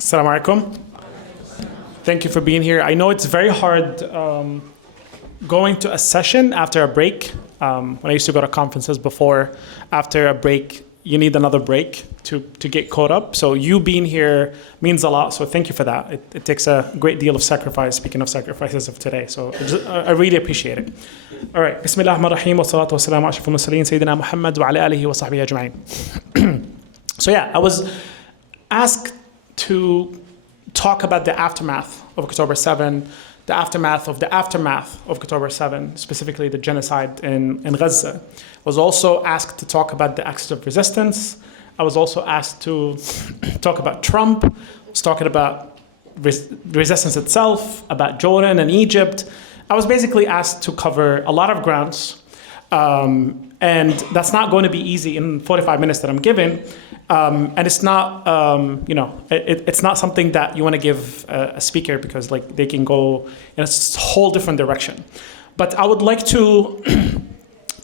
Assalamu alaikum. Thank you for being here. I know it's very hard going to a session after a break. When I used to go to conferences before, after a break, you need another break to get caught up. So you being here means a lot. So thank you for that. It takes a great deal of sacrifice, speaking of sacrifices of today. So I really appreciate it. All right. Bismillah ar-Rahman ar-Rahim wa salatu wa salam ala ashrafil mursaleen Sayyidina Muhammad wa ala alihi wa sahbihi ajma'in. So yeah, I was asked to talk about the aftermath of October 7, the aftermath of October 7, specifically the genocide in Gaza. I was also asked to talk about the acts of resistance. I was also asked to talk about Trump. I was talking about resistance itself, about Jordan and Egypt. I was basically asked to cover a lot of grounds. And that's not going to be easy in 45 minutes that I'm given. And it's not, it's not something that you want to give a speaker because like they can go in a whole different direction. But I would like to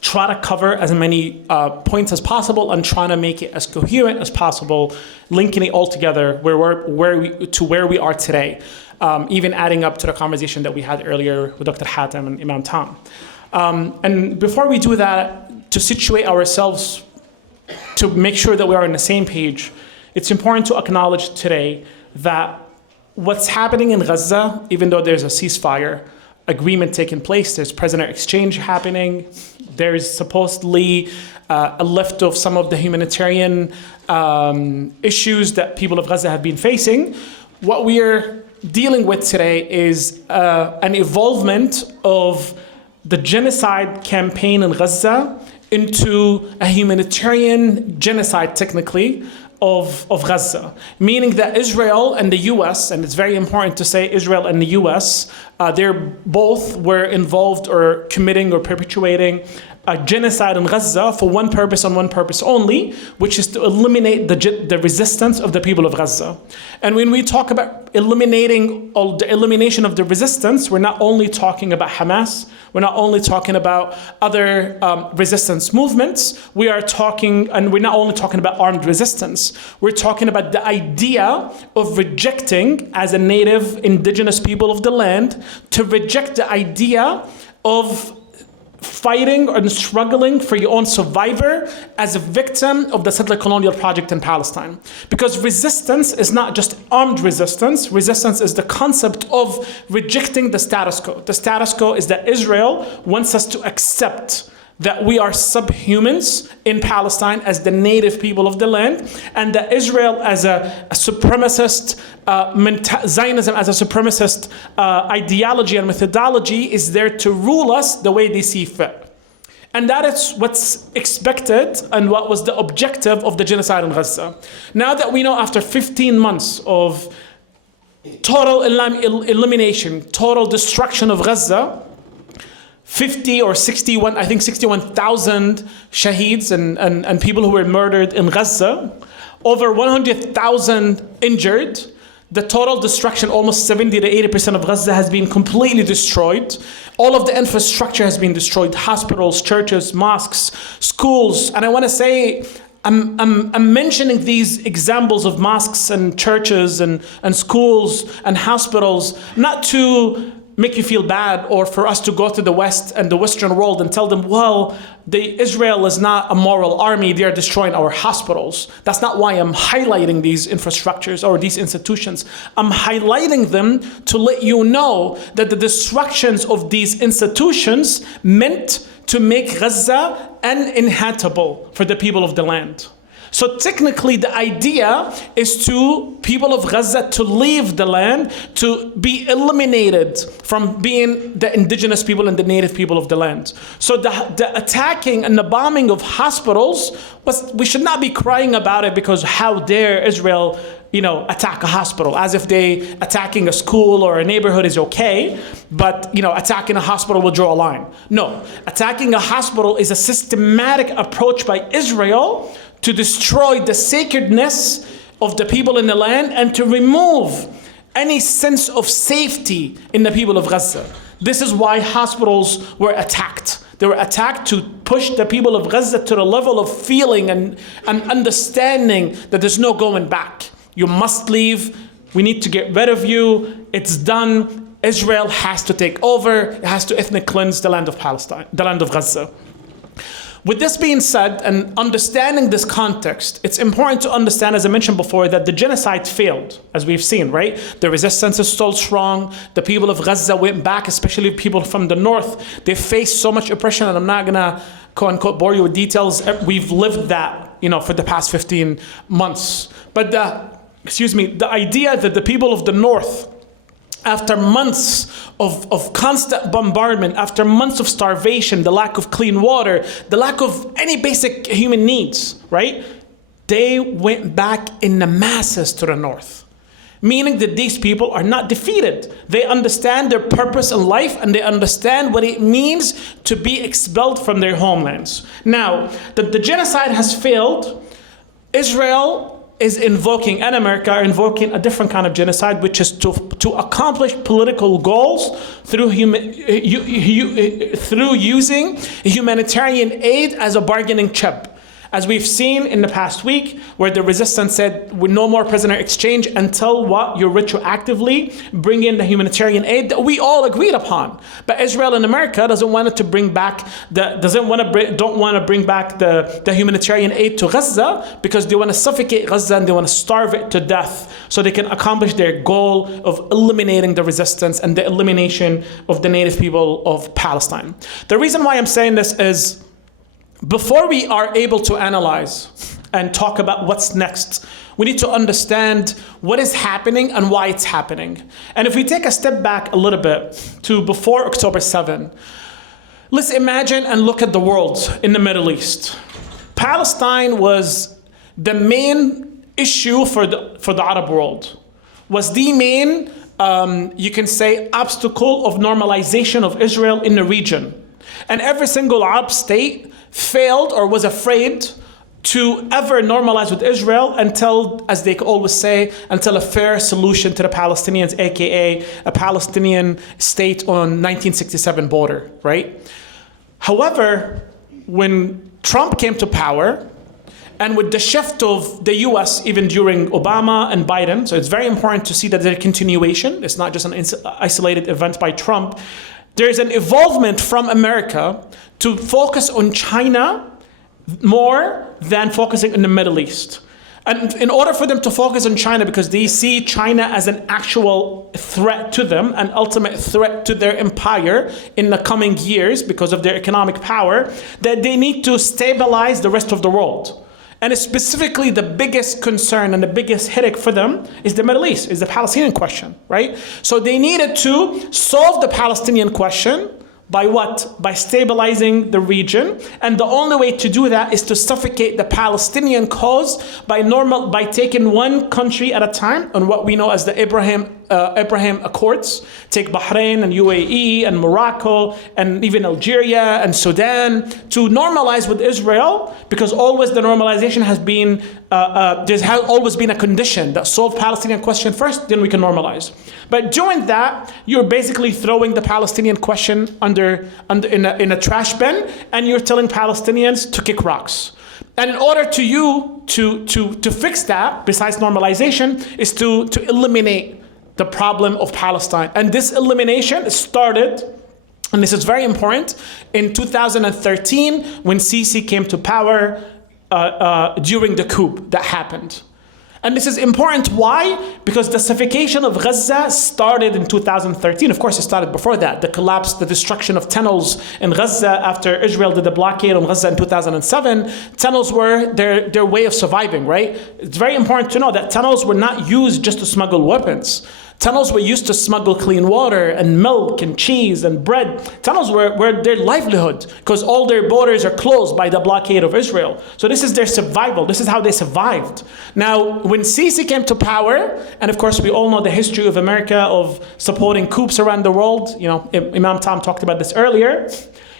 try to cover as many points as possible and trying to make it as coherent as possible, linking it all together where we are today, even adding up to the conversation that we had earlier with Dr. Hatem and Imam Tam. And before we do that, to situate ourselves, to make sure that we are on the same page, it's important to acknowledge today that what's happening in Gaza, even though there's a ceasefire agreement taking place, there's prisoner exchange happening, there's supposedly a lift of some of the humanitarian issues that people of Gaza have been facing, what we're dealing with today is an evolvement of the genocide campaign in Gaza into a humanitarian genocide, technically, of Gaza. Meaning that Israel and the US, and it's very important to say Israel and the US, they're both were involved or committing or perpetuating a genocide in Gaza for one purpose and one purpose only, which is to eliminate the resistance of the people of Gaza. And when we talk about elimination of the resistance, we're not only talking about Hamas, we're not only talking about other resistance movements, we're not only talking about armed resistance, we're talking about the idea of rejecting, as a native indigenous people of the land, to reject the idea of fighting and struggling for your own survivor as a victim of the settler colonial project in Palestine. Because resistance is not just armed resistance. Resistance is the concept of rejecting the status quo. The status quo is that Israel wants us to accept that we are subhumans in Palestine as the native people of the land, and that Israel as a supremacist, Zionism as a supremacist ideology and methodology is there to rule us the way they see fit. And that is what's expected and what was the objective of the genocide in Gaza. Now that we know after 15 months of total elimination, total destruction of Gaza, 50 or 61, I think 61,000 shaheeds and people who were murdered in Gaza, over 100,000 injured. The total destruction, almost 70 to 80% of Gaza has been completely destroyed. All of the infrastructure has been destroyed, hospitals, churches, mosques, schools. And I want to say, I'm mentioning these examples of mosques and churches and schools and hospitals, not to make you feel bad or for us to go to the West and the Western world and tell them, well, Israel is not a moral army, they are destroying our hospitals. That's not why I'm highlighting these infrastructures or these institutions. I'm highlighting them to let you know that the destructions of these institutions meant to make Gaza uninhabitable for the people of the land. So technically the idea is to people of Gaza to leave the land, to be eliminated from being the indigenous people and the native people of the land. So the attacking and the bombing of hospitals, we should not be crying about it because how dare Israel attack a hospital, as if attacking a school or a neighborhood is okay, but attacking a hospital will draw a line. No, attacking a hospital is a systematic approach by Israel to destroy the sacredness of the people in the land and to remove any sense of safety in the people of Gaza. This is why hospitals were attacked. They were attacked to push the people of Gaza to the level of feeling and understanding that there's no going back. You must leave We need to get rid of you. It's done. Israel has to take over. It has to ethnic cleanse the land of Palestine, the land of Gaza. With this being said, and understanding this context, it's important to understand, as I mentioned before, that the genocide failed, as we've seen, right? The resistance is still strong. The people of Gaza went back, especially people from the north. They faced so much oppression, and I'm not gonna, quote unquote, bore you with details. We've lived that, for the past 15 months. But the idea that the people of the north, after months of constant bombardment, after months of starvation, the lack of clean water, the lack of any basic human needs, right? They went back in the masses to the north. Meaning that these people are not defeated. They understand their purpose in life, and they understand what it means to be expelled from their homelands. Now, that the genocide has failed, Israel is invoking, and America are invoking, a different kind of genocide, which is to accomplish political goals through using humanitarian aid as a bargaining chip. As we've seen in the past week, where the resistance said, no more prisoner exchange until you retroactively bring in the humanitarian aid that we all agreed upon. But Israel and America don't want to bring back the humanitarian aid to Gaza, because they want to suffocate Gaza and they want to starve it to death so they can accomplish their goal of eliminating the resistance and the elimination of the native people of Palestine. The reason why I'm saying this is, before we are able to analyze and talk about what's next, we need to understand what is happening and why it's happening. And if we take a step back a little bit to before October 7, let's imagine and look at the world in the Middle East. Palestine was the main issue for the Arab world, was the main, you can say, obstacle of normalization of Israel in the region. And every single Arab state failed or was afraid to ever normalize with Israel until, as they always say, until a fair solution to the Palestinians, aka a Palestinian state on 1967 border, right? However, when Trump came to power, and with the shift of the US, even during Obama and Biden, so it's very important to see that there's a continuation. It's not just an isolated event by Trump. There's an evolvement from America to focus on China more than focusing on the Middle East. And in order for them to focus on China, because they see China as an actual threat to them, an ultimate threat to their empire in the coming years because of their economic power, that they need to stabilize the rest of the world. And specifically, the biggest concern and the biggest headache for them is the Middle East, is the Palestinian question, right? So they needed to solve the Palestinian question by what? By stabilizing the region. And the only way to do that is to suffocate the Palestinian cause by taking one country at a time on what we know as the Abraham Accords. Take Bahrain and UAE and Morocco and even Algeria and Sudan to normalize with Israel, because always the normalization has been, there's always been a condition that solve Palestinian question first, then we can normalize. But doing that, you're basically throwing the Palestinian question in a trash bin, and you're telling Palestinians to kick rocks. And in order to fix that, besides normalization, is to eliminate the problem of Palestine. And this elimination started, and this is very important, in 2013 when Sisi came to power during the coup that happened. And this is important. Why? Because the suffocation of Gaza started in 2013. Of course, it started before that. The collapse, the destruction of tunnels in Gaza after Israel did a blockade on Gaza in 2007. Tunnels were their way of surviving, right? It's very important to know that tunnels were not used just to smuggle weapons. Tunnels were used to smuggle clean water and milk and cheese and bread. Tunnels were their livelihood because all their borders are closed by the blockade of Israel. So this is their survival. This is how they survived. Now, when Sisi came to power, and of course we all know the history of America of supporting coups around the world. You know, Imam Tom talked about this earlier.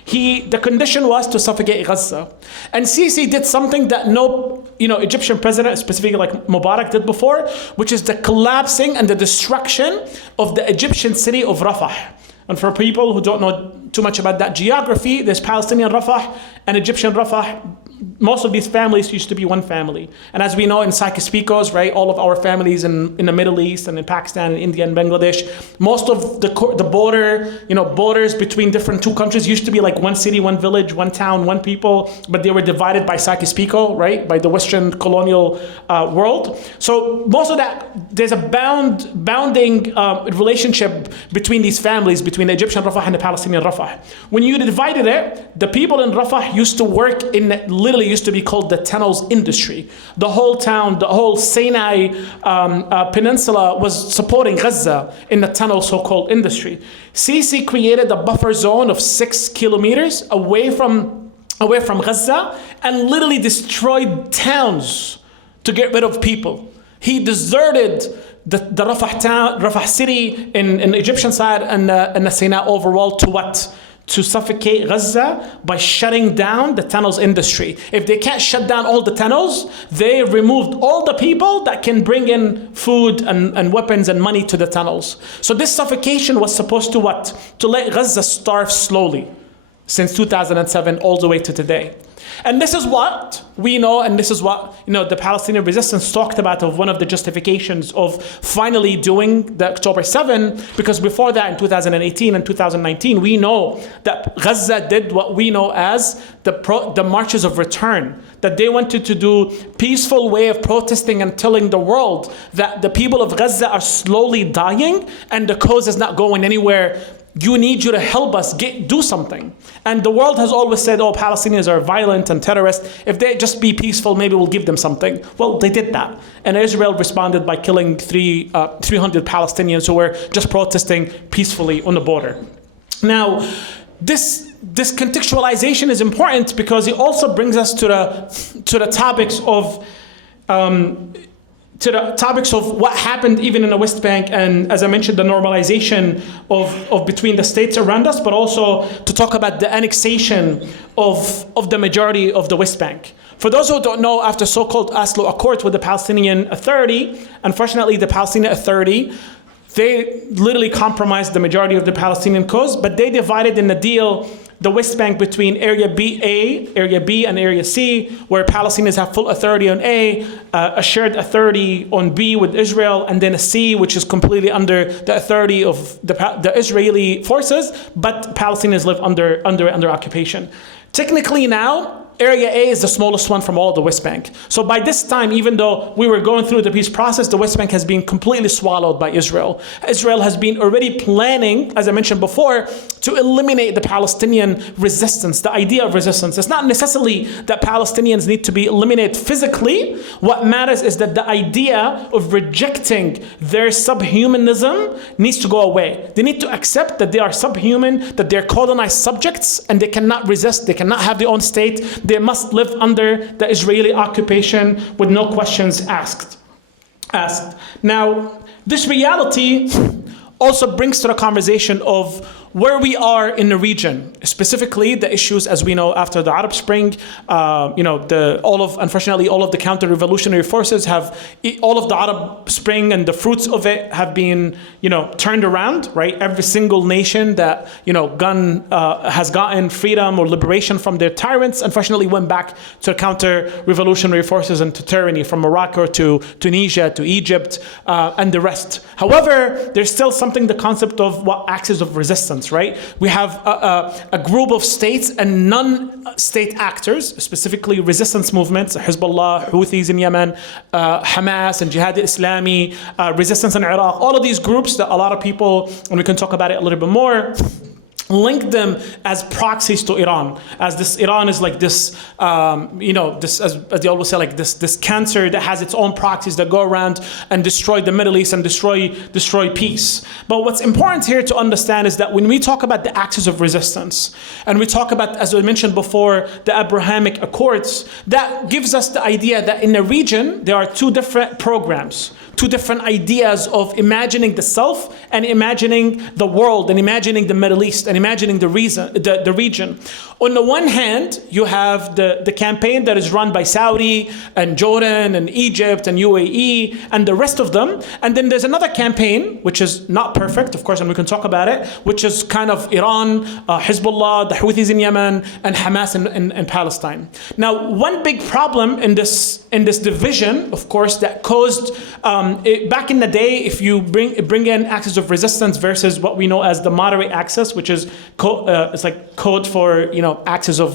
The condition was to suffocate Gaza. And Sisi did something that no Egyptian president, specifically like Mubarak, did before, which is the collapsing and the destruction of the Egyptian city of Rafah. And for people who don't know too much about that geography, there's Palestinian Rafah and Egyptian Rafah, most of these families used to be one family. And as we know in Psychos, right, all of our families in the Middle East and in Pakistan and India and Bangladesh, most of the borders between different two countries used to be like one city, one village, one town, one people, but they were divided by Psychos, right, by the Western colonial world. So most of that, there's a bounding relationship between these families, between the Egyptian Rafah and the Palestinian Rafah. When you divided it, the people in Rafah used to work in, literally used to be called the tunnels industry. The whole town, the whole Sinai peninsula was supporting Gaza in the tunnel so-called industry. Sisi created a buffer zone of 6 kilometers away from Gaza and literally destroyed towns to get rid of people. He deserted the Rafah town, Rafah city in the Egyptian side and the Sinai overall to what? To suffocate Gaza by shutting down the tunnels industry. If they can't shut down all the tunnels, they removed all the people that can bring in food and weapons and money to the tunnels. So this suffocation was supposed to what? To let Gaza starve slowly since 2007 all the way to today. And this is what we know, and this is what the Palestinian resistance talked about of one of the justifications of finally doing the October 7, because before that in 2018 and 2019, we know that Gaza did what we know as the marches of return, that they wanted to do peaceful way of protesting and telling the world that the people of Gaza are slowly dying and the cause is not going anywhere. You need you to help us do something. And the world has always said, oh, Palestinians are violent and terrorists. If they just be peaceful, maybe we'll give them something. Well, they did that. And Israel responded by killing 300 Palestinians who were just protesting peacefully on the border. Now, this contextualization is important because it also brings us to the topics of what happened even in the West Bank, and as I mentioned, the normalization of between the states around us, but also to talk about the annexation of the majority of the West Bank. For those who don't know, after so-called Oslo Accords with the Palestinian Authority, unfortunately the Palestinian Authority, they literally compromised the majority of the Palestinian cause, but they divided in the deal the West Bank between Area B, Area B, and Area C, where Palestinians have full authority on A, a shared authority on B with Israel, and then a C, which is completely under the authority of the Israeli forces, but Palestinians live under occupation. Technically now, Area A is the smallest one from all of the West Bank. So by this time, even though we were going through the peace process, the West Bank has been completely swallowed by Israel. Israel has been already planning, as I mentioned before, to eliminate the Palestinian resistance, the idea of resistance. It's not necessarily that Palestinians need to be eliminated physically. What matters is that the idea of rejecting their subhumanism needs to go away. They need to accept that they are subhuman, that they're colonized subjects, and they cannot resist, they cannot have their own state. They must live under the Israeli occupation with no questions asked. Now, this reality also brings to the conversation of where we are in the region, specifically the issues, as we know, after the Arab Spring. Unfortunately, all of the counter-revolutionary forces all of the Arab Spring and the fruits of it have been, turned around, right? Every single nation that, has gotten freedom or liberation from their tyrants, unfortunately went back to counter-revolutionary forces and to tyranny, from Morocco to Tunisia to Egypt and the rest. However, there's still the concept of what axis of resistance, right? We have a group of states and non-state actors, specifically resistance movements, Hezbollah, Houthis in Yemen, Hamas and Jihad Islami, resistance in Iraq, all of these groups that a lot of people, and we can talk about it a little bit more, link them as proxies to Iran, as this Iran is like this, this as they always say, like this cancer that has its own proxies that go around and destroy the Middle East and destroy peace. But what's important here to understand is that when we talk about the axis of resistance, and we talk about, as I mentioned before, the Abrahamic Accords, that gives us the idea that in the region there are two different programs, two different ideas of imagining the self and imagining the world and imagining the Middle East and and imagining the region. On the one hand, you have the campaign that is run by Saudi and Jordan and Egypt and UAE and the rest of them. And then there's another campaign, which is not perfect, of course, and we can talk about it, which is kind of Iran, Hezbollah, the Houthis in Yemen, and Hamas in Palestine. Now, one big problem in this division, of course, that caused, back in the day, if you bring in axis of resistance versus what we know as the moderate axis, which is it's like code for, axis of,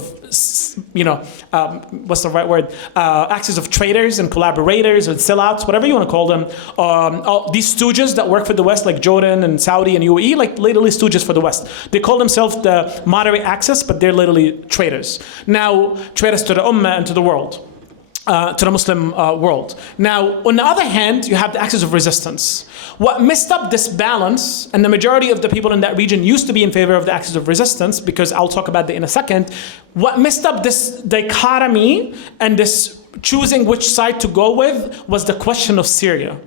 what's the right word? Axis of traitors and collaborators and sellouts, whatever you want to call them. These stooges that work for the West, like Jordan and Saudi and UAE, like literally stooges for the West. They call themselves the moderate axis, but they're literally traitors. Now, traitors to the Ummah and to the world. To the Muslim world. Now, on the other hand, you have the axis of resistance. What messed up this balance, and the majority of the people in that region used to be in favor of the axis of resistance, because I'll talk about that in a second. What messed up this dichotomy and this choosing which side to go with was the question of Syria.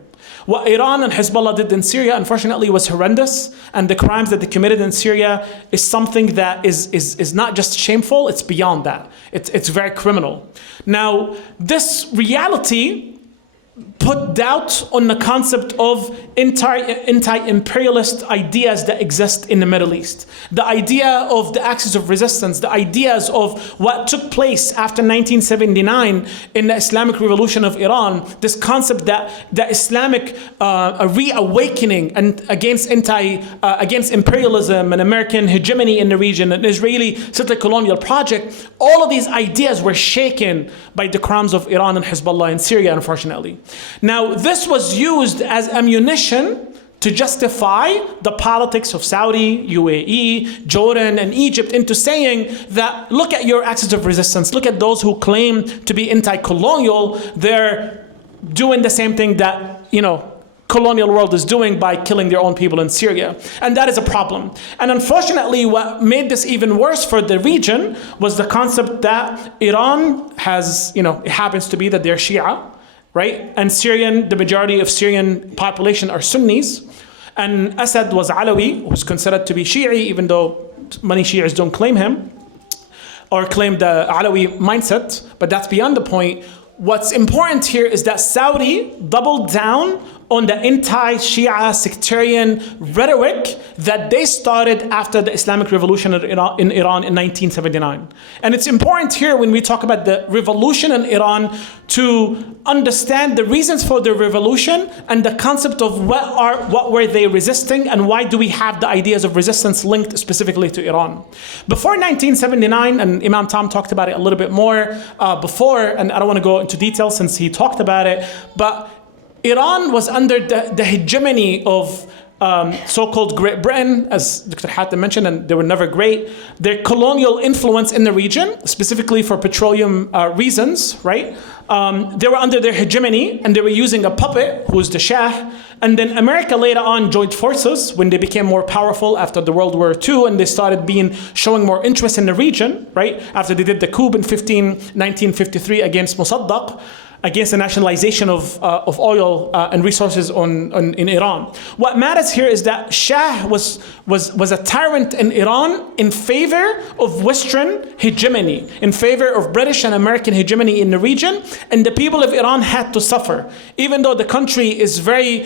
What Iran and Hezbollah did in Syria, unfortunately, was horrendous, and the crimes that they committed in Syria is something that is not just shameful, it's beyond that. It's very criminal. Now, this reality put doubt on the concept of anti-imperialist ideas that exist in the Middle East. The idea of the axis of resistance, the ideas of what took place after 1979 in the Islamic Revolution of Iran, this concept that the Islamic reawakening and against imperialism and American hegemony in the region, an Israeli settler colonial project, all of these ideas were shaken by the crimes of Iran and Hezbollah in Syria, unfortunately. Now, this was used as ammunition to justify the politics of Saudi, UAE, Jordan, and Egypt into saying that, look at your axis of resistance, look at those who claim to be anti-colonial, they're doing the same thing that, colonial world is doing by killing their own people in Syria. And that is a problem. And unfortunately, what made this even worse for the region was the concept that Iran has, it happens to be that they're Shia, right? And the majority of Syrian population are Sunnis. And Assad was Alawi, who's considered to be Shi'i, even though many Shiites don't claim him, or claim the Alawi mindset, but that's beyond the point. What's important here is that Saudi doubled down on the anti-Shia sectarian rhetoric that they started after the Islamic Revolution in Iran in 1979. And it's important here when we talk about the revolution in Iran to understand the reasons for the revolution and the concept of what were they resisting and why do we have the ideas of resistance linked specifically to Iran. Before 1979, and Imam Tom talked about it a little bit more before, and I don't want to go into detail since he talked about it, but Iran was under the hegemony of so-called Great Britain, as Dr. Hatem mentioned, and they were never great. Their colonial influence in the region, specifically for petroleum reasons, right? They were under their hegemony, and they were using a puppet, who was the Shah. And then America later on joined forces when they became more powerful after the World War II, and they started showing more interest in the region, right? After they did the coup in 1953 against Mossadegh, against the nationalization of oil and resources in Iran. What matters here is that Shah was a tyrant in Iran in favor of Western hegemony, in favor of British and American hegemony in the region, and the people of Iran had to suffer. Even though the country is very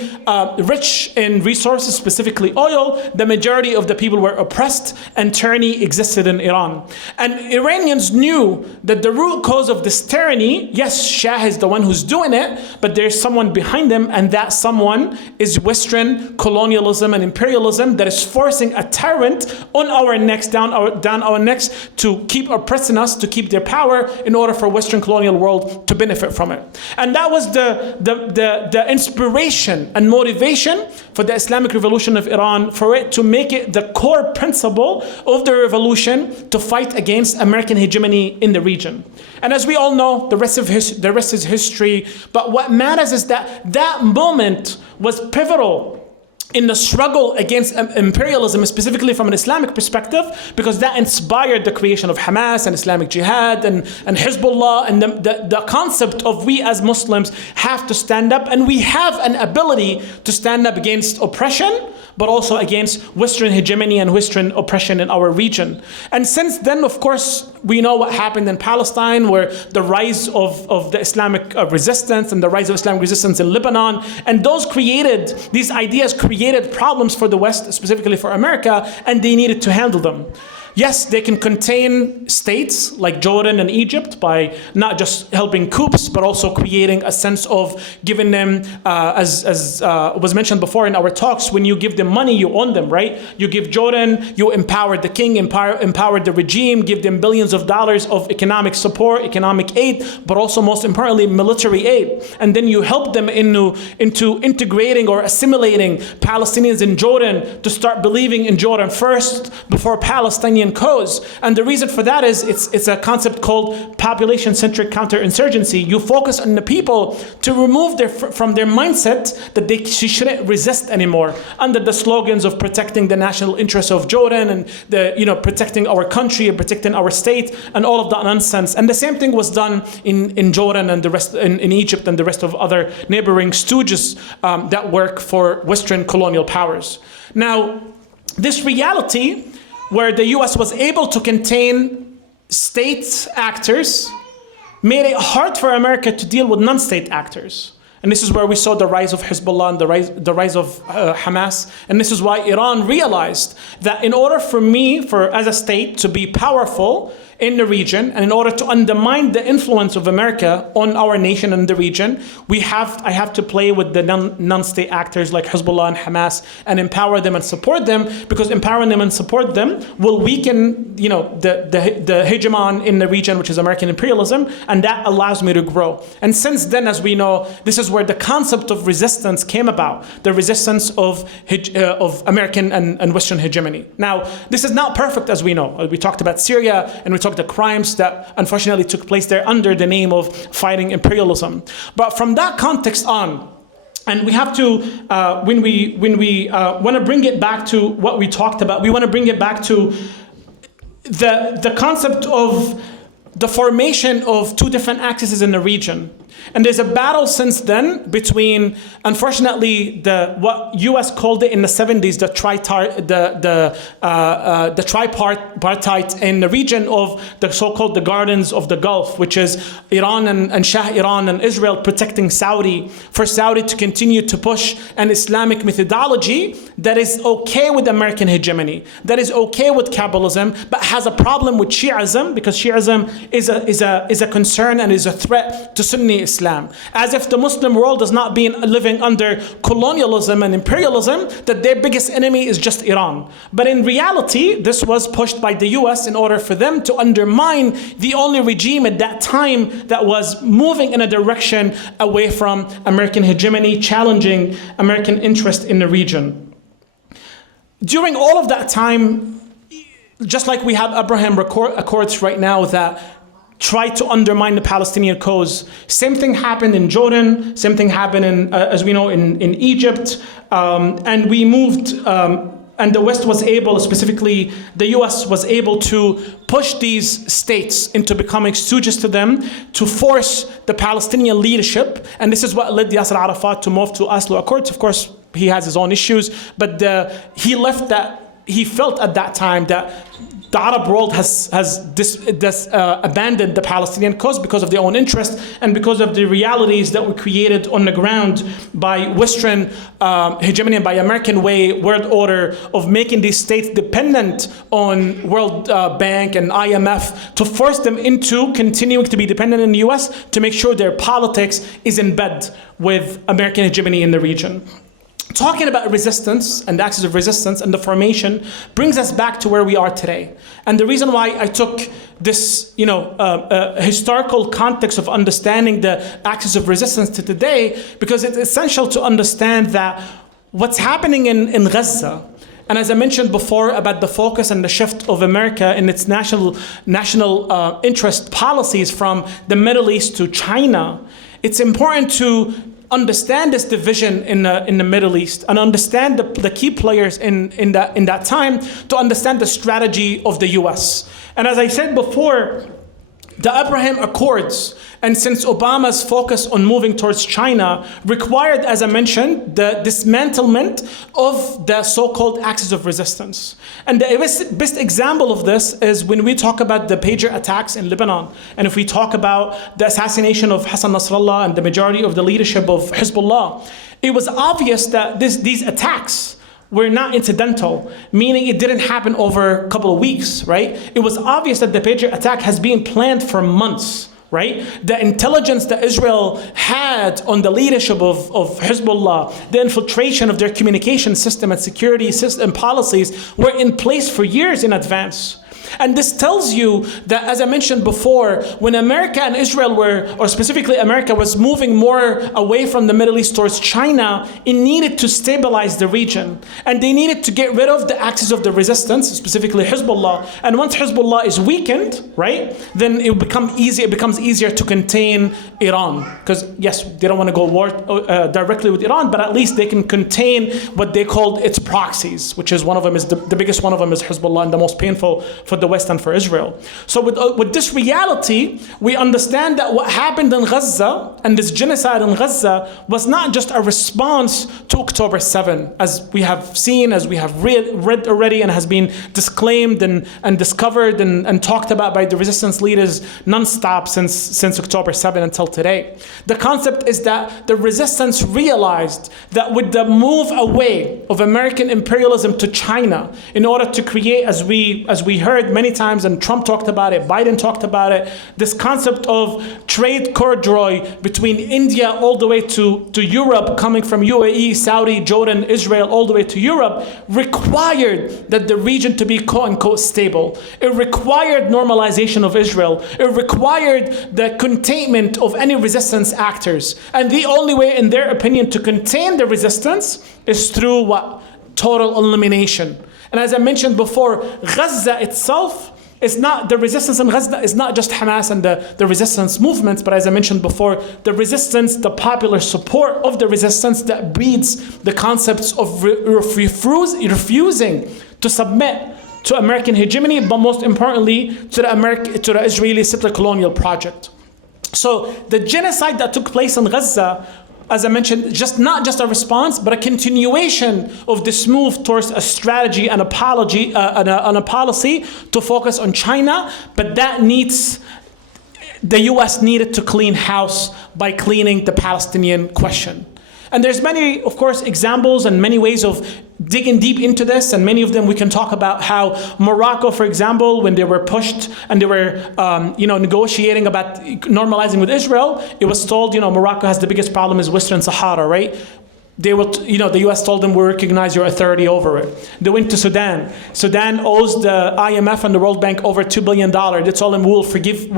rich in resources, specifically oil, the majority of the people were oppressed and tyranny existed in Iran. And Iranians knew that the root cause of this tyranny, yes, Shah is the one who's doing it, but there's someone behind them, and that someone is Western colonialism and imperialism that is forcing a tyrant on our necks, down our necks, to keep oppressing us, to keep their power in order for Western colonial world to benefit from it. And that was the inspiration and motivation for the Islamic Revolution of Iran, for it to make it the core principle of the revolution to fight against American hegemony in the region. And as we all know, the rest is history. But what matters is that moment was pivotal in the struggle against imperialism, specifically from an Islamic perspective, because that inspired the creation of Hamas and Islamic Jihad and Hezbollah, and the concept of we as Muslims have to stand up, and we have an ability to stand up against oppression, but also against Western hegemony and Western oppression in our region. And since then, of course, we know what happened in Palestine, where the rise of the Islamic resistance and the rise of Islamic resistance in Lebanon, and these ideas created problems for the West, specifically for America, and they needed to handle them. Yes, they can contain states like Jordan and Egypt by not just helping coups, but also creating a sense of giving them, as was mentioned before in our talks, when you give them money, you own them, right? You give Jordan, you empower the king, empower the regime, give them billions of dollars of economic support, economic aid, but also most importantly, military aid. And then you help them into integrating or assimilating Palestinians in Jordan to start believing in Jordan first before Palestinian cause. And the reason for that is it's a concept called population-centric counterinsurgency. You focus on the people to remove from their mindset that she shouldn't resist anymore under the slogans of protecting the national interests of Jordan and protecting our country and protecting our state and all of that nonsense. And the same thing was done in Jordan and the rest in Egypt and the rest of other neighboring stooges that work for Western colonial powers. Now, this reality where the US was able to contain state actors made it hard for America to deal with non-state actors. And this is where we saw the rise of Hezbollah and the rise of Hamas. And this is why Iran realized that in order as a state to be powerful in the region, and in order to undermine the influence of America on our nation and the region, I have to play with the non-state actors like Hezbollah and Hamas and empower them and support them, because empowering them and support them will weaken, the hegemon in the region, which is American imperialism, and that allows me to grow. And since then, as we know, this is where the concept of resistance came about, the resistance of American and Western hegemony. Now, this is not perfect, as we know. We talked about Syria, and we talked the crimes that unfortunately took place there under the name of fighting imperialism. But from that context on, and we have to, when we want to bring it back to what we talked about, we want to bring it back to the concept of the formation of two different axes in the region. And there's a battle since then between, unfortunately, what U.S. called it in the 70s, the tripartite in the region of the so-called the Gardens of the Gulf, which is Iran and Shah Iran and Israel protecting Saudi, for Saudi to continue to push an Islamic methodology that is okay with American hegemony, that is okay with capitalism, but has a problem with Shi'ism, because Shi'ism is a concern and is a threat to Sunni Islam. As if the Muslim world is not living under colonialism and imperialism, that their biggest enemy is just Iran. But in reality, this was pushed by the US in order for them to undermine the only regime at that time that was moving in a direction away from American hegemony, challenging American interest in the region. During all of that time, just like we have Abraham Accords right now that try to undermine the Palestinian cause. Same thing happened in Jordan, same thing happened as we know, in Egypt. And we moved, and the West was able, specifically the US was able to push these states into becoming stooges to them, to force the Palestinian leadership. And this is what led Yasser Arafat to move to Oslo Accords. Of course, he has his own issues, but he felt at that time that the Arab world has abandoned the Palestinian cause because of their own interest and because of the realities that were created on the ground by Western hegemony and by American world order of making these states dependent on World Bank and IMF, to force them into continuing to be dependent on the US, to make sure their politics is in bed with American hegemony in the region. Talking about resistance and the axis of resistance and the formation brings us back to where we are today. And the reason why I took this, historical context of understanding the axis of resistance to today, because it's essential to understand that what's happening in Gaza, and as I mentioned before about the focus and the shift of America in its national interest policies from the Middle East to China, it's important to understand this division in the Middle East and understand the key players in that time, to understand the strategy of the US. And as I said before, The Abraham Accords, and since Obama's focus on moving towards China, required, as I mentioned, the dismantlement of the so-called axis of resistance. And the best example of this is when we talk about the pager attacks in Lebanon, and if we talk about the assassination of Hassan Nasrallah and the majority of the leadership of Hezbollah. It was obvious that these attacks were not incidental, meaning it didn't happen over a couple of weeks, right? It was obvious that the pager attack has been planned for months, right? The intelligence that Israel had on the leadership of Hezbollah, the infiltration of their communication system and security system policies were in place for years in advance. And this tells you that, as I mentioned before, when America and Israel were, or specifically America, was moving more away from the Middle East towards China, it needed to stabilize the region. And they needed to get rid of the axis of the resistance, specifically Hezbollah. And once Hezbollah is weakened, right, then it becomes easier to contain Iran. Because yes, they don't want to go war directly with Iran, but at least they can contain what they called its proxies, which is one of them is the biggest one of them is Hezbollah, and the most painful for the West and for Israel. So with this reality, we understand that what happened in Gaza and this genocide in Gaza was not just a response to October 7, as we have seen, as we have read already, and has been disclaimed and discovered and talked about by the resistance leaders non-stop since October 7 until today. The concept is that the resistance realized that with the move away of American imperialism to China, in order to create, as we heard many times, and Trump talked about it, Biden talked about it, this concept of trade corridor between India all the way to Europe, coming from UAE, Saudi, Jordan, Israel, all the way to Europe, required that the region to be quote-unquote stable. It required normalization of Israel. It required the containment of any resistance actors. And the only way, in their opinion, to contain the resistance is through what? Total elimination. And as I mentioned before, Gaza itself is not, the resistance in Gaza is not just Hamas and the resistance movements, but as I mentioned before, the resistance, the popular support of the resistance that breeds the concepts of refusing to submit to American hegemony, but most importantly, to the Israeli settler colonial project. So the genocide that took place in Gaza, as I mentioned, not just a response, but a continuation of this move towards a strategy and a policy to focus on China. But the U.S. needed to clean house by cleaning the Palestinian question. And there's many, of course, examples and many ways of digging deep into this, and many of them we can talk about how Morocco, for example, when they were pushed and they were negotiating about normalizing with Israel, it was told, Morocco has the biggest problem is Western Sahara, right? They will, the U.S. told them, we recognize your authority over it. They went to Sudan. Sudan owes the IMF and the World Bank over $2 billion. They told them, we'll forgive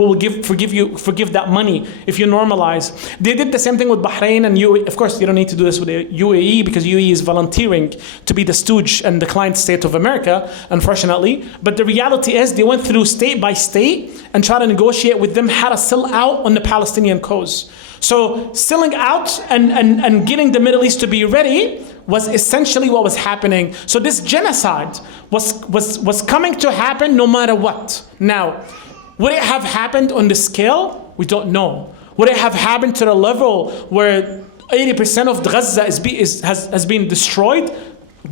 that money if you normalize. They did the same thing with Bahrain and UAE. Of course, you don't need to do this with the UAE because UAE is volunteering to be the stooge and the client state of America, unfortunately. But the reality is they went through state by state and tried to negotiate with them how to sell out on the Palestinian cause. So selling out and getting the Middle East to be ready was essentially what was happening. So this genocide was coming to happen no matter what. Now, would it have happened on the scale? We don't know. Would it have happened to the level where 80% of Gaza has been destroyed?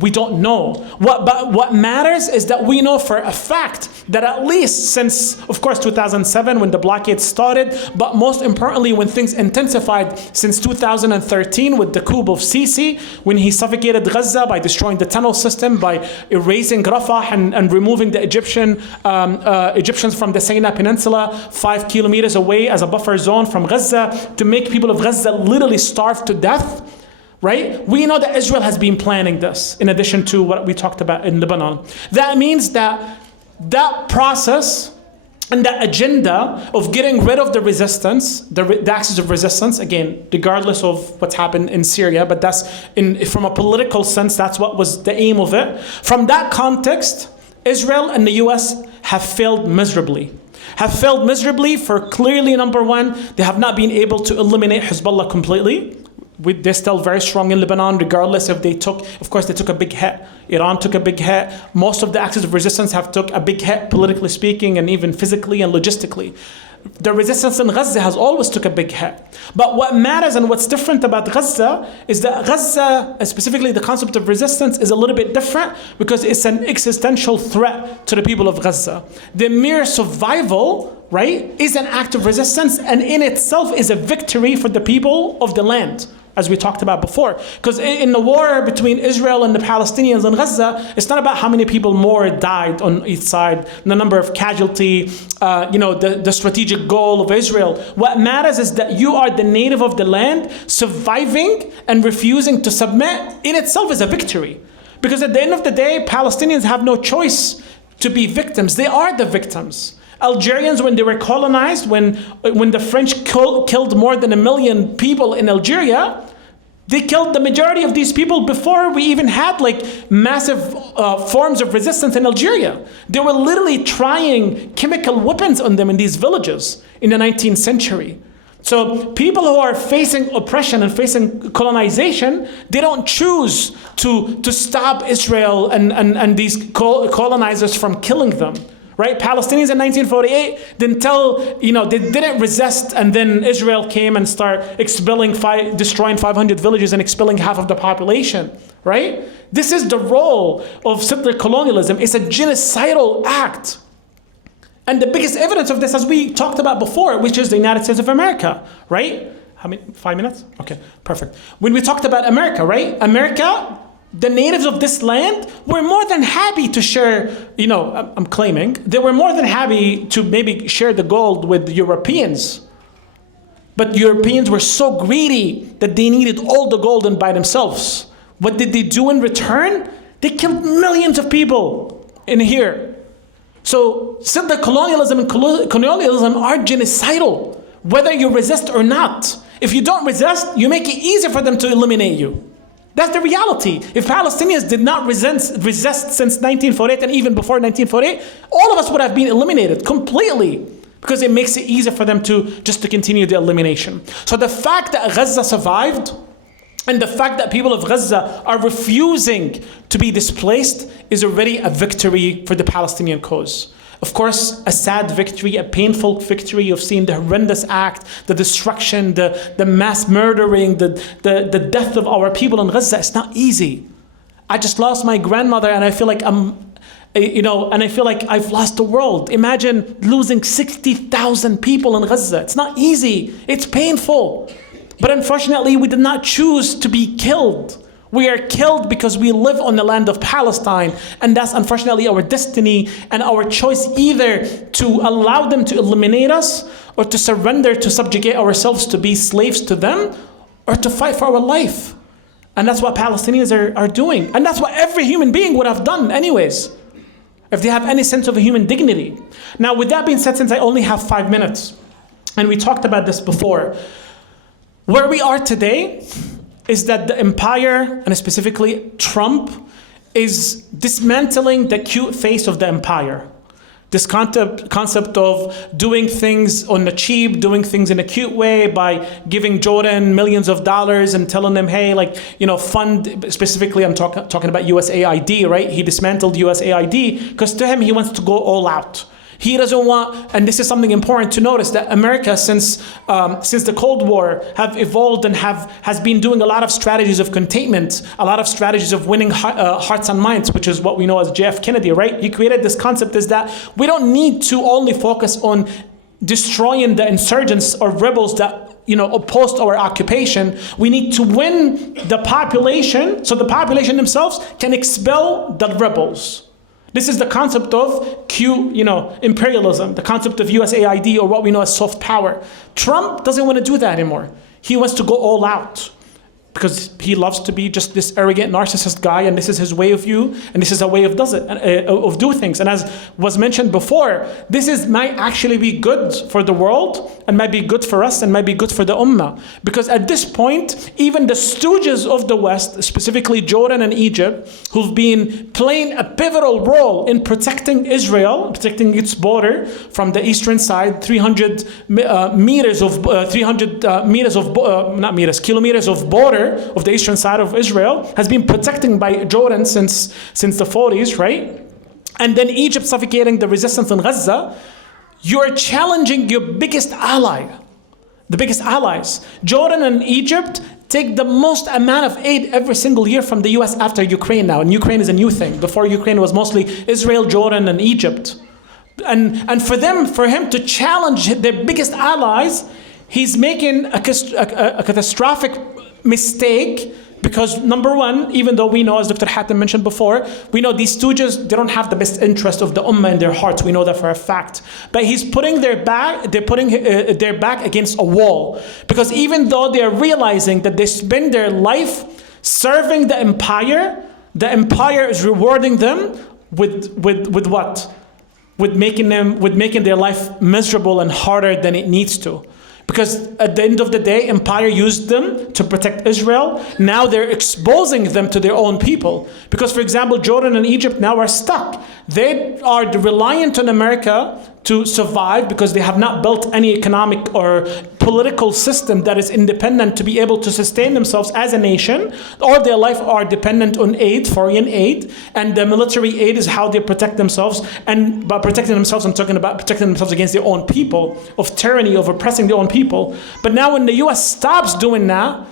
We don't know. What matters is that we know for a fact that at least since, of course, 2007 when the blockade started, but most importantly when things intensified since 2013 with the coup of Sisi, when he suffocated Gaza by destroying the tunnel system, by erasing Rafah and removing the Egyptians from the Sinai Peninsula 5 kilometers away as a buffer zone from Gaza to make people of Gaza literally starve to death. Right? We know that Israel has been planning this in addition to what we talked about in Lebanon. That means that process and that agenda of getting rid of the resistance, the axis of resistance, again, regardless of what's happened in Syria, but that's from a political sense, that's what was the aim of it. From that context, Israel and the US have failed miserably. For clearly, number one, they have not been able to eliminate Hezbollah completely. They're still very strong in Lebanon, regardless if they took a big hit. Iran took a big hit. Most of the axis of resistance have took a big hit, politically speaking, and even physically and logistically. the resistance in Gaza has always took a big hit. But what matters and what's different about Gaza is that Gaza, specifically the concept of resistance, is a little bit different because it's an existential threat to the people of Gaza. The mere survival, right, is an act of resistance, and in itself is a victory for the people of the land, as we talked about before. Because in the war between Israel and the Palestinians in Gaza, it's not about how many people more died on each side, the number of casualty, the strategic goal of Israel. What matters is that you are the native of the land, surviving and refusing to submit in itself is a victory. Because at the end of the day, Palestinians have no choice to be victims. They are the victims. Algerians, when they were colonized, when the French killed more than 1 million people in Algeria, they killed the majority of these people before we even had massive forms of resistance in Algeria. They were literally trying chemical weapons on them in these villages in the 19th century. So people who are facing oppression and facing colonization, they don't choose to stop Israel and these colonizers from killing them. Right? Palestinians in 1948 they didn't resist, and then Israel came and started destroying 500 villages and expelling half of the population. Right? This is the role of settler colonialism. It's a genocidal act. And the biggest evidence of this, as we talked about before, which is the United States of America, right? How many? 5 minutes? Okay, perfect. When we talked about America, right? America, the natives of this land were more than happy to share, I'm claiming, they were more than happy to maybe share the gold with the Europeans. But Europeans were so greedy that they needed all the gold and by themselves. What did they do in return? They killed millions of people in here. So settler colonialism and colonialism are genocidal, whether you resist or not. If you don't resist, you make it easier for them to eliminate you. That's the reality. If Palestinians did not resist since 1948 and even before 1948, all of us would have been eliminated completely, because it makes it easier for them to continue the elimination. So the fact that Gaza survived and the fact that people of Gaza are refusing to be displaced is already a victory for the Palestinian cause. Of course, a sad victory, a painful victory of seeing the horrendous act, the destruction, the mass murdering, the death of our people in Gaza. It's not easy. I just lost my grandmother, and I feel like I've lost the world. Imagine losing 60,000 people in Gaza. It's not easy. It's painful. But unfortunately, we did not choose to be killed. We are killed because we live on the land of Palestine, and that's unfortunately our destiny and our choice, either to allow them to eliminate us or to surrender, to subjugate ourselves to be slaves to them, or to fight for our life. And that's what Palestinians are doing. And that's what every human being would have done anyways, if they have any sense of a human dignity. Now, with that being said, since I only have 5 minutes, and we talked about this before, where we are today is that the empire, and specifically Trump, is dismantling the cute face of the empire. This concept of doing things on the cheap, doing things in a cute way by giving Jordan millions of dollars and telling them, hey, fund, specifically I'm talking about USAID, right? He dismantled USAID because to him, he wants to go all out. He doesn't want, and this is something important to notice, that America, since the Cold War, have evolved and has been doing a lot of strategies of containment, a lot of strategies of winning hearts and minds, which is what we know as JF Kennedy, right? He created this concept is that we don't need to only focus on destroying the insurgents or rebels that opposed our occupation. We need to win the population, so the population themselves can expel the rebels. This is the concept of imperialism, the concept of USAID, or what we know as soft power. Trump doesn't want to do that anymore. He wants to go all out because he loves to be just this arrogant narcissist guy, and this is his way of view, and this is a way of do things. And as was mentioned before, this might actually be good for the world, and might be good for us, and might be good for the ummah. Because at this point, even the stooges of the West, specifically Jordan and Egypt, who've been playing a pivotal role in protecting Israel, protecting its border from the eastern side, 300 kilometers of border of the eastern side of Israel, has been protected by Jordan since the 40s, right? And then Egypt suffocating the resistance in Gaza. You're challenging your biggest ally, the biggest allies. Jordan and Egypt take the most amount of aid every single year from the US after Ukraine now. And Ukraine is a new thing. Before Ukraine, it was mostly Israel, Jordan, and Egypt. And for him to challenge their biggest allies, he's making a catastrophic mistake. Because number one, even though we know, as Dr. Hatem mentioned before, we know these stooges, they don't have the best interest of the ummah in their hearts. We know that for a fact. But he's putting their back against a wall. Because even though they're realizing that they spend their life serving the empire is rewarding them with what? With making their life miserable and harder than it needs to. Because at the end of the day, empire used them to protect Israel. Now they're exposing them to their own people. Because, for example, Jordan and Egypt now are stuck. They are reliant on America to survive because they have not built any economic or political system that is independent to be able to sustain themselves as a nation. All their life are dependent on aid, foreign aid, and the military aid is how they protect themselves. And by protecting themselves, I'm talking about protecting themselves against their own people, of tyranny, of oppressing their own people. But now when the US stops doing that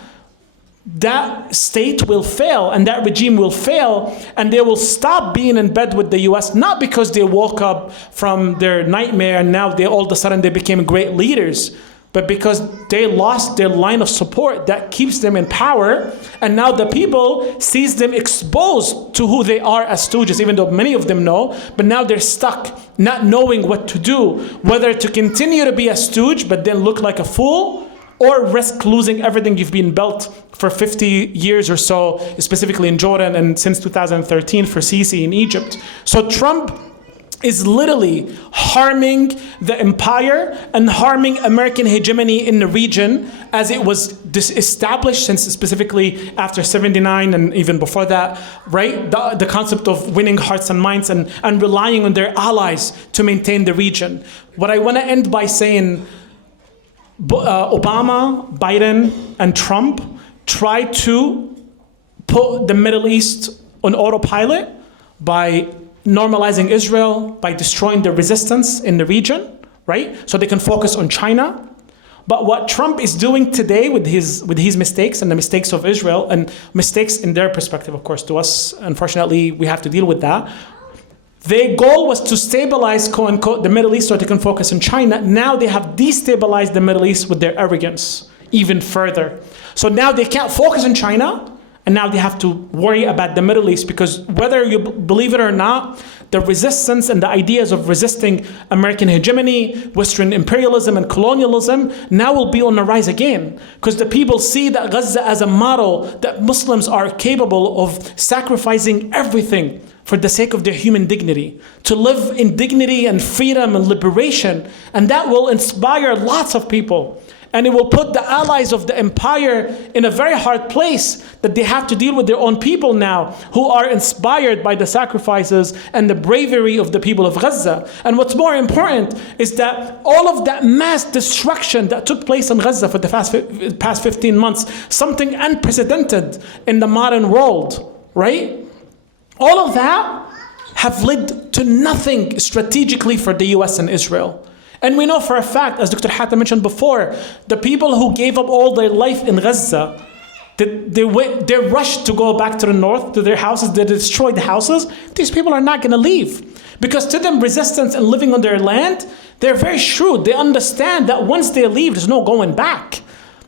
state will fail and that regime will fail, and they will stop being in bed with the US, not because they woke up from their nightmare and now all of a sudden they became great leaders, but because they lost their line of support that keeps them in power, and now the people sees them exposed to who they are as stooges, even though many of them know, but now they're stuck not knowing what to do, whether to continue to be a stooge but then look like a fool, or risk losing everything you've been built for 50 years or so, specifically in Jordan, and since 2013 for Sisi in Egypt. So Trump is literally harming the empire and harming American hegemony in the region as it was established since specifically after 79 and even before that, right? The concept of winning hearts and minds and relying on their allies to maintain the region. What I want to end by saying, Obama, Biden, and Trump tried to put the Middle East on autopilot by normalizing Israel, by destroying the resistance in the region, right? So they can focus on China. But what Trump is doing today with his mistakes and the mistakes of Israel, and mistakes in their perspective, of course, to us, unfortunately, we have to deal with that. Their goal was to stabilize, quote unquote, the Middle East so they can focus on China. Now they have destabilized the Middle East with their arrogance even further. So now they can't focus on China, and now they have to worry about the Middle East, because whether you believe it or not, the resistance and the ideas of resisting American hegemony, Western imperialism and colonialism now will be on the rise again. Because the people see that Gaza as a model that Muslims are capable of sacrificing everything for the sake of their human dignity, to live in dignity and freedom and liberation. And that will inspire lots of people. And it will put the allies of the empire in a very hard place, that they have to deal with their own people now, who are inspired by the sacrifices and the bravery of the people of Gaza. And what's more important is that all of that mass destruction that took place in Gaza for the past 15 months, something unprecedented in the modern world, right? All of that have led to nothing strategically for the US and Israel. And we know for a fact, as Dr. Hatem mentioned before, the people who gave up all their life in Gaza, they rushed to go back to the north, to their houses, they destroyed the houses. These people are not going to leave. Because to them, resistance and living on their land, they're very shrewd. They understand that once they leave, there's no going back.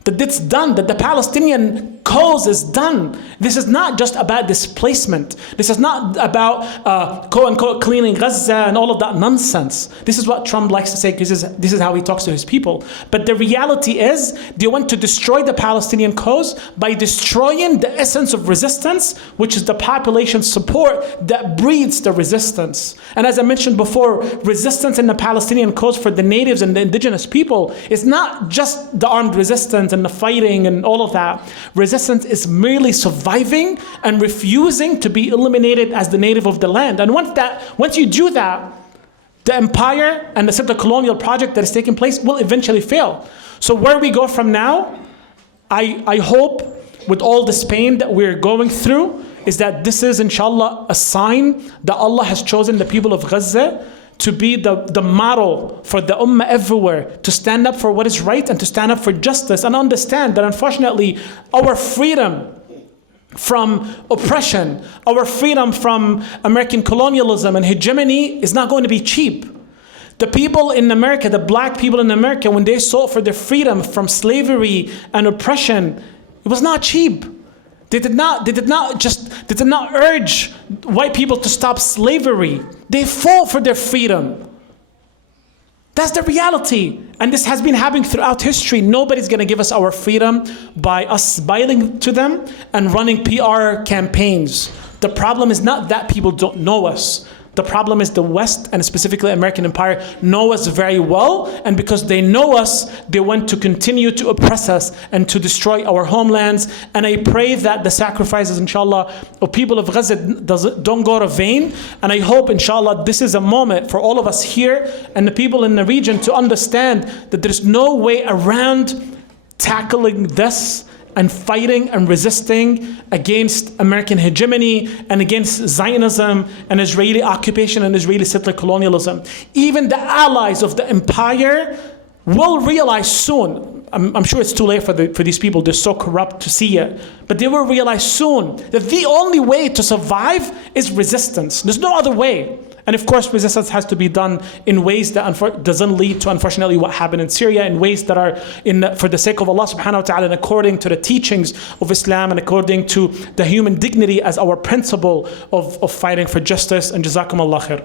That it's done, that the Palestinian cause is done. This is not just about displacement. This is not about quote-unquote cleaning Gaza and all of that nonsense. This is what Trump likes to say, because this is how he talks to his people. But the reality is, they want to destroy the Palestinian cause by destroying the essence of resistance, which is the population support that breeds the resistance. And as I mentioned before, resistance in the Palestinian cause for the natives and the indigenous people is not just the armed resistance and the fighting and all of that. Resistance is merely surviving and refusing to be eliminated as the native of the land. And once you do that, the empire and the sort of colonial project that is taking place will eventually fail. So where we go from now, I hope with all this pain that we're going through, is that this is inshallah a sign that Allah has chosen the people of Gaza to be the model for the ummah everywhere, to stand up for what is right and to stand up for justice, and understand that unfortunately our freedom from oppression, our freedom from American colonialism and hegemony is not going to be cheap. The people in America, the black people in America, when they sought for their freedom from slavery and oppression, it was not cheap. They did not urge white people to stop slavery. They fought for their freedom. That's the reality. And this has been happening throughout history. Nobody's going to give us our freedom by us smiling to them and running PR campaigns. The problem is not that people don't know us. The problem is the West, and specifically American empire, know us very well, and because they know us, they want to continue to oppress us and to destroy our homelands. And I pray that the sacrifices, inshallah, of people of Gaza don't go to vain. And I hope, inshallah, this is a moment for all of us here and the people in the region to understand that there's no way around tackling this and fighting and resisting against American hegemony and against Zionism and Israeli occupation and Israeli settler colonialism. Even the allies of the empire will realize soon, I'm sure it's too late for these people, they're so corrupt to see it, but they will realize soon that the only way to survive is resistance. There's no other way. And of course, resistance has to be done in ways that doesn't lead to, unfortunately, what happened in Syria, in ways that are for the sake of Allah subhanahu wa ta'ala and according to the teachings of Islam and according to the human dignity as our principle of fighting for justice. And jazakum Allah khair.